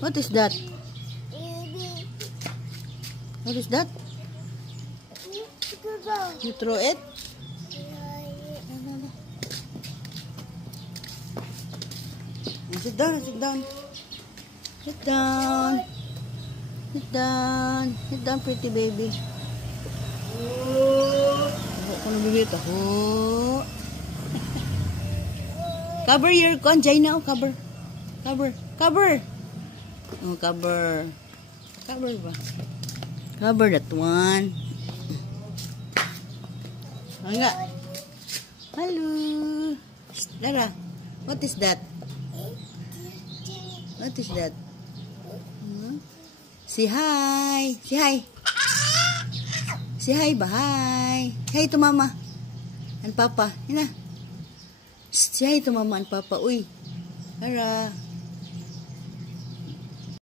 What is that? What is that? You throw it? Sit down, sit down. Sit down. Sit down. Sit down, pretty baby. Kung bibig ako. Cover your conjay now. Cover. Cover. Cover. Oh, cover. Cover ba? Cover that one. Nga. Hello. Lara. What is that? What is that? Say hi. Say hi. Say hi ba? Hi. Hi to mama. And papa. Hina. Say hi to mama and papa. Uy. Lara.